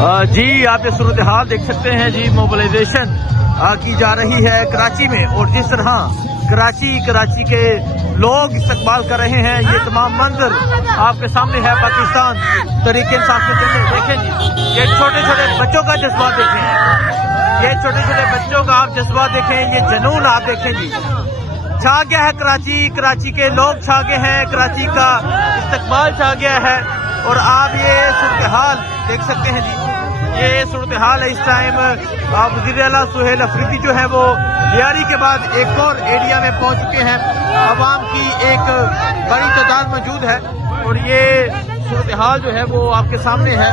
जी आप ये सूरत हाल देख सकते हैं जी। मोबिलाइजेशन की जा रही है कराची में और जिस तरह कराची के लोग इस्तकबाल कर रहे हैं, ये तमाम मंजर आपके सामने है। पाकिस्तान तहरीक इंसाफ के झंडे देखें जी, ये छोटे छोटे बच्चों का जज्बा देखें, ये छोटे छोटे बच्चों का आप जज्बा देखें, ये जुनून आप देखें जी। छा गया है कराची के लोग छा गए हैं, कराची का इस्तकबाल छा गया है। और आप ये सूरत हाल देख सकते हैं जी, ये सूरत हाल है इस टाइम। वज़ीर आला सुहेल अफरीदी जो है वो लियारी के बाद एक और एरिया में पहुंच चुके हैं। अवाम की एक बड़ी तादाद मौजूद है और ये सूरत हाल जो है वो आपके सामने है।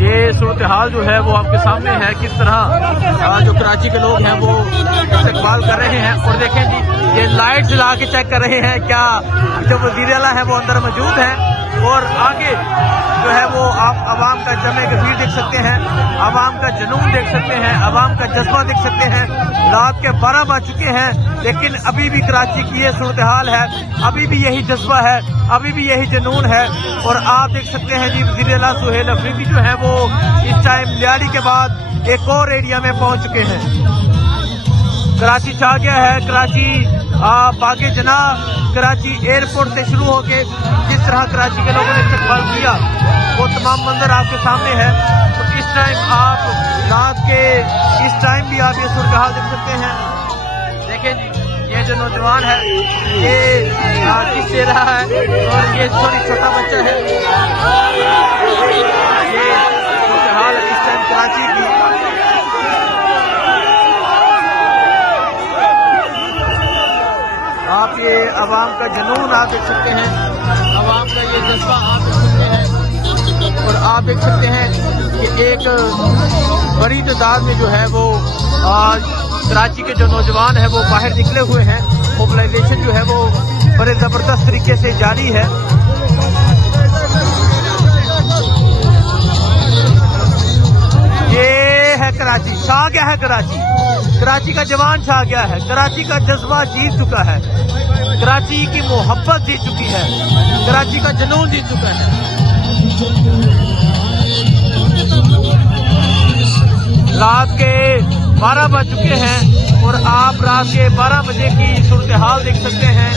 ये सूरत हाल जो है वो आपके सामने है, किस तरह जो कराची के लोग हैं वो इस्तकबाल कर रहे हैं। और देखें जी, ये लाइट जला के चेक कर रहे हैं क्या जो वज़ीर आला है वो अंदर मौजूद है। और आगे जो है वो आप आवाम का जमे गफीर देख सकते हैं, आवाम का जुनून देख सकते हैं, आवाम का जज्बा देख सकते हैं। रात के 12 बज चुके हैं लेकिन अभी भी कराची की ये सूरत हाल है, अभी भी यही जज्बा है, अभी भी यही जुनून है। और आप देख सकते हैं जी, वज़ीर आला सुहेल अफरीदी जो है वो इस टाइम लियारी के बाद एक और एरिया में पहुंच चुके हैं। कराची छा गया है, कराची बागे जना कराची एयरपोर्ट से शुरू होके जिस तरह कराची के लोगों ने इस्तकबाल किया वो तमाम मंजर आपके सामने है। तो इस टाइम आप रात के इस टाइम भी आप ये सूरत हाल देख सकते हैं। देखें जी, ये जो नौजवान है ये किस दे रहा है और ये छोटा बच्चा है। ये सूरत हाल है इस टाइम कराची की। आप ये आवाम का जुनून आप देख सकते हैं, आवाम का ये जज्बा आप देख सकते हैं। और आप देख सकते हैं कि एक बड़ी तादाद में जो है वो आज कराची के जो नौजवान है वो बाहर निकले हुए हैं। मोबिलाइजेशन जो है वो बड़े जबरदस्त तरीके से जारी है। ये है कराची, छा गया है कराची का जवान छा गया है, कराची का जज्बा जीत चुका है, कराची की मोहब्बत जीत चुकी है, कराची का जुनून जीत चुका है। रात के 12 बज चुके हैं और आप रात के 12 बजे की सूरत हाल देख सकते हैं।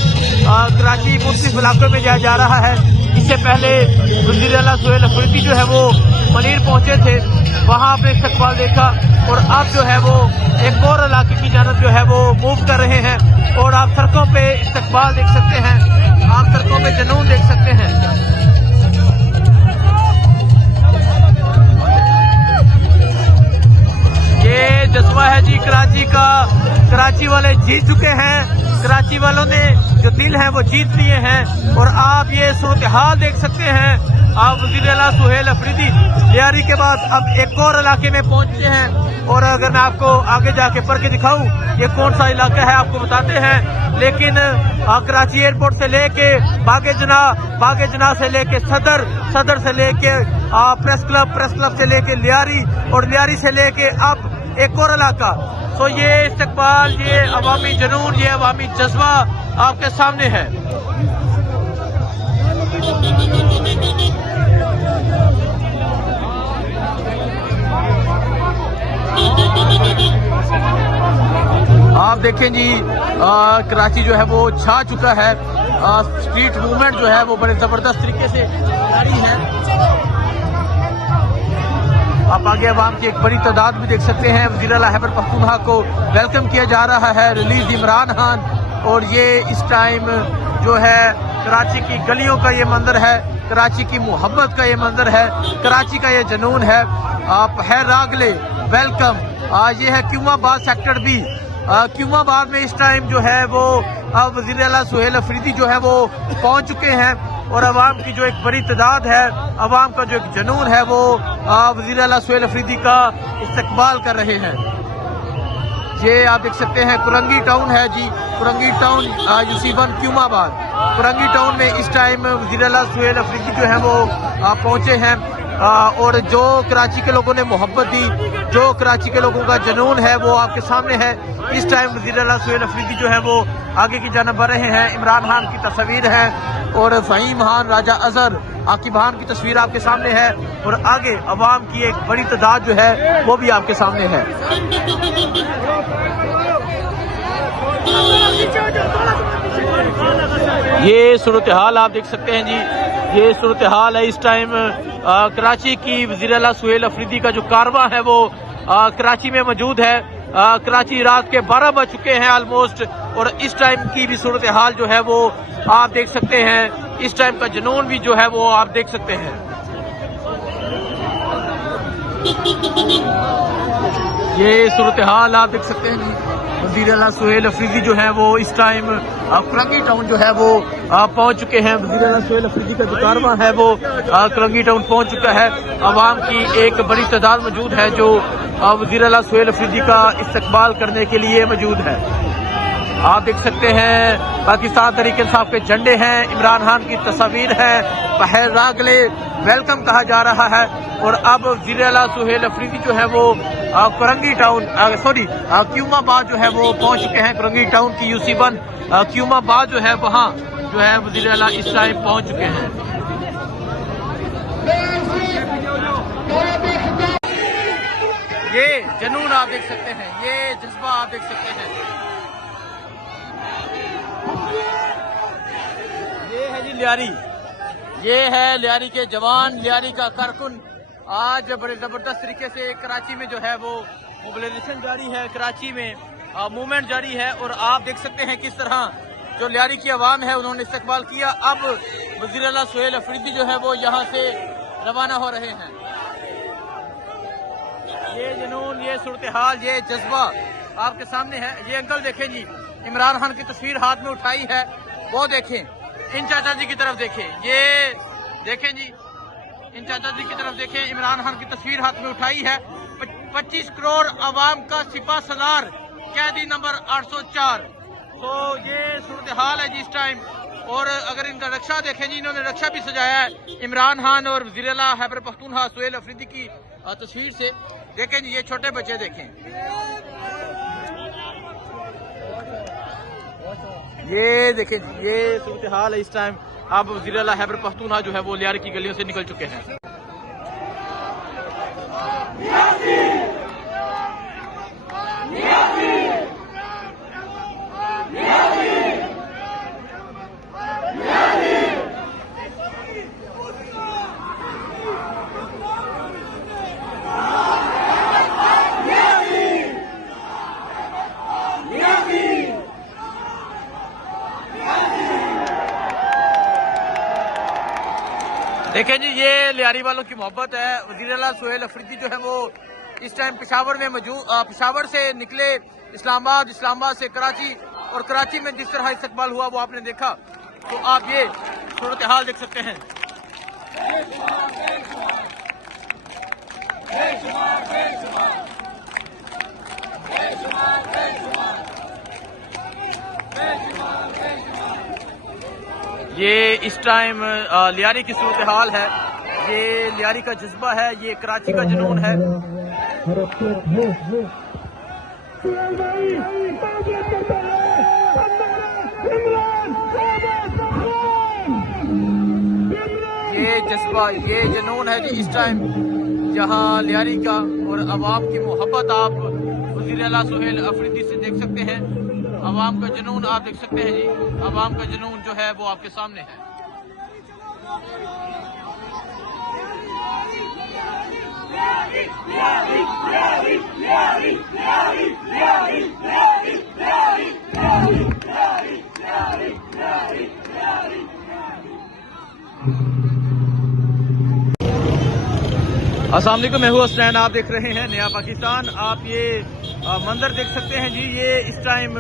कराची मुख्तलिफ इलाकों में जाया जा रहा है। इससे पहले वज़ीर आला सुहेल अफरीदी जो है वो मनीर पहुंचे थे, वहां आपने इस्तकबाल देखा। और अब जो है वो एक और इलाके की जानब जो है वो मूव कर रहे हैं और आप सड़कों पे इस्तकबाल देख सकते हैं, आप सड़कों पे जुनून देख सकते हैं। ये जज्बा है जी कराची का, कराची वाले जीत चुके हैं, कराची वालों ने जो दिल है वो जीत लिए हैं। और आप ये सूरत हाल देख सकते हैं। आप वज़ीर आला सुहेल अफरीदी लियारी के बाद अब एक और इलाके में पहुंचे हैं। और अगर मैं आपको आगे जाके पढ़ के दिखाऊं ये कौन सा इलाका है आपको बताते हैं। लेकिन कराची एयरपोर्ट से लेके बागे जना से लेके सदर से लेके प्रेस क्लब से लेके लियारी और लियारी से लेके अब एक और इलाका। तो ये इस्तकबाल, ये अवामी जुनून, ये अवामी जज्बा आपके सामने है। आप देखें जी, कराची जो है वो छा चुका है। स्ट्रीट मूवमेंट जो है वो बड़े जबरदस्त तरीके से जारी है। आप आगे अवाम की एक बड़ी तादाद भी देख सकते हैं। वज़ीर आला खैबर पख्तूनख्वा को वेलकम किया जा रहा है, रिलीज इमरान खान। और ये इस टाइम जो है कराची की गलियों का ये मंजर है, कराची की मोहब्बत का ये मंजर है, कराची का ये जुनून है। आप है रागले वेलकम। ये है क्यूमाबाद सेक्टर बी। क्यूमाबाद में इस टाइम जो है वो वज़ीर आला सुहेल अफरीदी जो है वो पहुंच चुके हैं। और अवाम की जो एक बड़ी तादाद है, अवाम का जो एक जुनून है वो वज़ीर आला सुहेल अफरीदी का इस्तकबाल कर रहे हैं। ये आप देख सकते हैं कुरंगी टाउन है जी, Korangi town UC1 Qayyumabad. Korangi town में इस टाइम वज़ीर आला सुहेल अफरीदी जो है वो पहुंचे हैं। और जो कराची के लोगों ने मोहब्बत दी, जो कराची के लोगों का जुनून है वो आपके सामने है। इस टाइम वज़ीर आला सुहेल अफरीदी जो है वो आगे की जानब बढ़ रहे हैं। इमरान खान की तस्वीर है और फ़हीम खान, राजा अजहर आकिब खान की तस्वीर आपके सामने है और आगे अवाम की एक बड़ी तादाद जो है वो भी आपके सामने है। ये सूरत हाल आप देख सकते हैं जी, ये सूरत हाल है इस टाइम कराची की। वज़ीर आला सुहेल अफरीदी का जो कारवां है वो कराची में मौजूद है। कराची रात के 12 बज चुके हैं ऑलमोस्ट और इस टाइम की भी सूरत हाल जो है वो आप देख सकते हैं। इस टाइम का जुनून भी जो है वो आप देख सकते हैं। ये सूरत हाल आप देख सकते हैं जी। वज़ीर आला सुहेल अफरीदी जो है वो इस टाइम करंगी टाउन जो है वो पहुंच चुके हैं। वज़ीर आला सुहेल अफरीदी का जो कारवां है वो करंगी टाउन पहुंच चुका है। अवाम की एक बड़ी तादाद मौजूद है जो वज़ीर आला सुहेल अफरीदी का इस्तकबाल करने के लिए मौजूद है। आप देख सकते हैं पाकिस्तान तहरीक इंसाफ के झंडे हैं, इमरान खान की तस्वीर है, पहल रागले वेलकम कहा जा रहा है। और अब वज़ीर आला सुहेल अफरीदी जो है वो करंगी टाउन क्यूमाबाद जो है वो पहुंच चुके हैं। करंगी टाउन की UC1 क्यूमाबाद जो है वहाँ जो है वज़ीर आला इस टाइम पहुंच चुके हैं। ये जुनून आप देख सकते हैं, ये जज्बा आप देख सकते हैं। ये है जी लियारी, ये है लियारी के जवान, लियारी का कारकुन। आज बड़े जबरदस्त तरीके से कराची में जो है वो मोबिलाइजेशन जारी है, कराची में मूवमेंट जारी है और आप देख सकते हैं किस तरह जो लियारी की आवाम है उन्होंने इस्तकबाल किया। अब वज़ीर आला सुहेल अफरीदी जो है वो यहाँ से रवाना हो रहे हैं। ये जुनून, ये सूरत हाल, ये जज्बा आपके सामने है। ये अंकल देखें जी, इमरान खान की तस्वीर हाथ में उठाई है, वो देखें। इन चाचा जी की तरफ देखें, ये देखें जी, इन चाचा जी की तरफ देखें। इमरान खान की तस्वीर हाथ में उठाई है। 25 करोड़ आवाम का सिपा सलार, कैदी नंबर 804। तो ये सूरत हाल है जी इस टाइम। और अगर इनका रक्षा देखें जी, इन्होंने रक्षा भी सजाया है इमरान खान और वज़ीर आला खैबर पख्तूनख्वा सुहेल अफरीदी की तस्वीर से। देखें जी, ये छोटे बच्चे देखें, ये देखें जी, ये सूरत हाल है इस टाइम। अब वज़ीर आला खैबर पख्तूनख्वा जो है वो लियारी की गलियों से निकल चुके हैं। देखें जी, ये लियारी वालों की मोहब्बत है। वज़ीर आला सुहेल अफरीदी जो है वो इस टाइम पेशावर में मौजूद, पेशावर से निकले इस्लामाबाद, इस्लामाबाद से कराची, और कराची में जिस तरह इस्तकबाल हुआ वो आपने देखा। तो आप ये सूरत हाल देख सकते हैं। ये इस टाइम लियारी की सूरत हाल है, ये लियारी का जज्बा है, ये कराची का जुनून है। ये जज्बा, ये जुनून है जी इस टाइम, जहां लियारी का और अवाम की मोहब्बत आप वज़ीर आला सुहेल अफरीदी से देख सकते हैं। अवाम का जुनून आप देख सकते हैं जी, अवाम का जुनून जो है वो आपके सामने है। अस्सलाम वालेकुम, मैं हूँ हसनैन, आप देख रहे हैं नया पाकिस्तान। आप ये मंजर देख सकते हैं जी, ये इस टाइम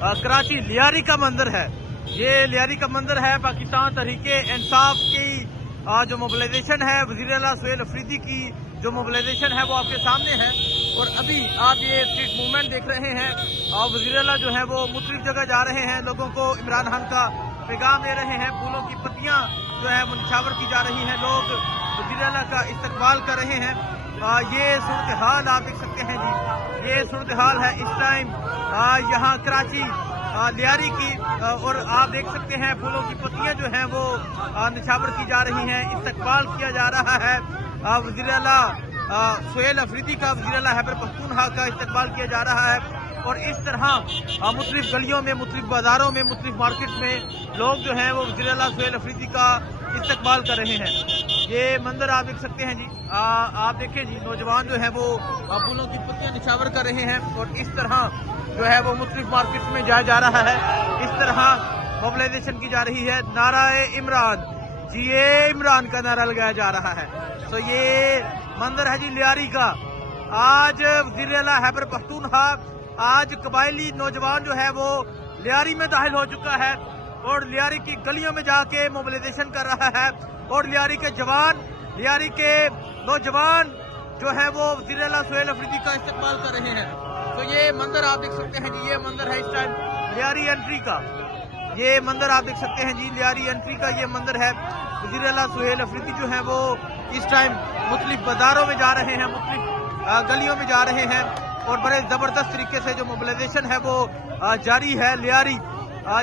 कराची लियारी का मंजर है। ये लियारी का मंजर है पाकिस्तान तहरीके इंसाफ की जो मोबिलाइजेशन है, वज़ीर आला सुहेल अफरीदी की जो मोबिलाइजेशन है वो आपके सामने है। और अभी आप ये स्ट्रीट मूवमेंट देख रहे हैं और वज़ीर आला जो है वो मुख्तलिफ जगह जा रहे हैं, लोगों को इमरान खान का पैगाम दे रहे हैं। फूलों की पत्तियां जो है वो निछावर की जा रही हैं, लोग वज़ीर आला का इस्तकबाल कर रहे हैं। ये सूरत हाल आप देख सकते हैं जी, ये सूरत हाल है इस टाइम यहाँ कराची लियारी की और आप देख सकते हैं फूलों की पत्तियां जो हैं वो निछावर की जा रही हैं, इस्तकबाल किया जा रहा है। वज़ीर आला सुहेल अफरीदी का, वज़ीर आला खैबर पख्तूनख्वा का इस्तकबाल किया जा रहा है। और इस तरह मुख्तलिफ गलियों में, मुख्तलिफ बाजारों में, मुख्तलिफ मार्केट में लोग जो हैं वो वज़ीर आला सुहेल अफरीदी का इस्तकबाल कर रहे हैं। ये मंजर आप देख सकते हैं जी। आप देखें जी, नौजवान जो है वो फूलों की पत्तियां निछावर कर रहे हैं और इस तरह जो है वो मुख्तलिफ मार्केट में जाया जा रहा है। इस तरह मोबिलाइजेशन की जा रही है। नाराए इमरान, जीए इमरान का नारा लगाया जा रहा है। तो ये मंजर है जी लियारी का। आज वज़ीर आला खैबर पख्तूनख्वा, आज कबायली नौजवान जो है वो लियारी में दाखिल हो चुका है और लियारी की गलियों में जाके मोबिलाइजेशन कर रहा है। और लियारी के जवान, लियारी के नौजवान जो है वो वज़ीर आला सुहेल अफरीदी का इस्तकबाल कर रहे हैं। तो ये मंजर आप देख सकते हैं जी, ये मंजर है इस टाइम लियारी एंट्री का। ये मंजर आप देख सकते हैं जी, लियारी एंट्री का ये मंजर है। वज़ीर आला सुहेल अफरीदी जो है वो इस टाइम मुख्तलिफ बाजारों में जा रहे हैं, मुख्तलिफ गलियों में जा रहे हैं और बड़े ज़बरदस्त तरीके से जो मोबिलाइजेशन है वो जारी है। लियारी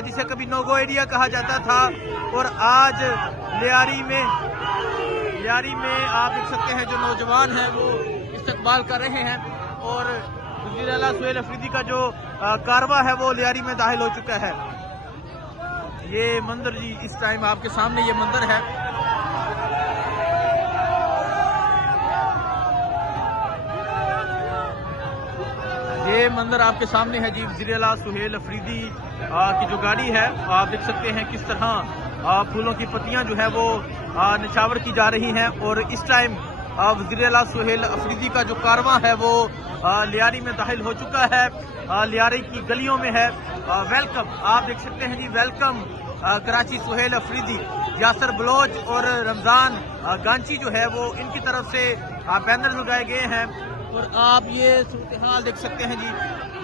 जिसे कभी नोगो एरिया कहा जाता था और आज लियारी में आप देख सकते हैं जो नौजवान हैं वो इस्तकबाल कर रहे हैं और वज़ीर आला सुहेल अफरीदी का जो कारवा है वो लियारी में दाखिल हो चुका है। ये मंजर जी इस टाइम आपके सामने ये मंजर है। ये मंजर आपके सामने है जी, वज़ीर आला सुहेल अफरीदी की जो गाड़ी है। आप देख सकते हैं किस तरह फूलों की पत्तियां जो है वो निछावर की जा रही हैं और इस टाइम वज़ीर आला सुहेल अफरीदी का जो कारवां है वो लियारी में दाखिल हो चुका है, लियारी की गलियों में है। वेलकम, आप देख सकते हैं जी, वेलकम कराची सुहेल अफरीदी। यासर बलोच और रमजान गांची जो है वो इनकी तरफ से बैनर लगाए गए हैं और आप ये सूरत हाल देख सकते हैं जी,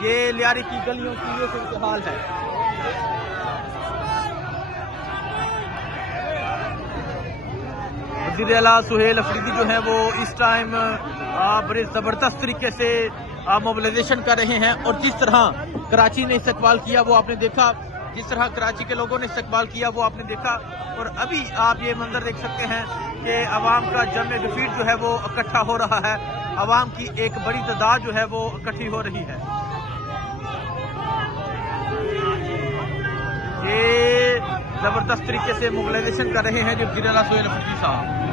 ये लियारी की गलियों की ये सूरत हाल है। वज़ीर आला सुहेल अफरीदी जो है वो इस टाइम बड़े ज़बरदस्त तरीके से मोबिलाइजेशन कर रहे हैं और जिस तरह कराची ने इस्तकबाल किया वो आपने देखा, जिस तरह कराची के लोगों ने इस्तकबाल किया वो आपने देखा। और अभी आप ये मंजर देख सकते हैं कि अवाम का जम गफीर जो है वो इकट्ठा हो रहा है, अवाम की एक बड़ी तादाद जो है वो इकट्ठी हो रही है। ये जबरदस्त तरीके से मोबिलाइजेशन कर रहे हैं जो वज़ीर आला सुहेल अफरीदी साहब।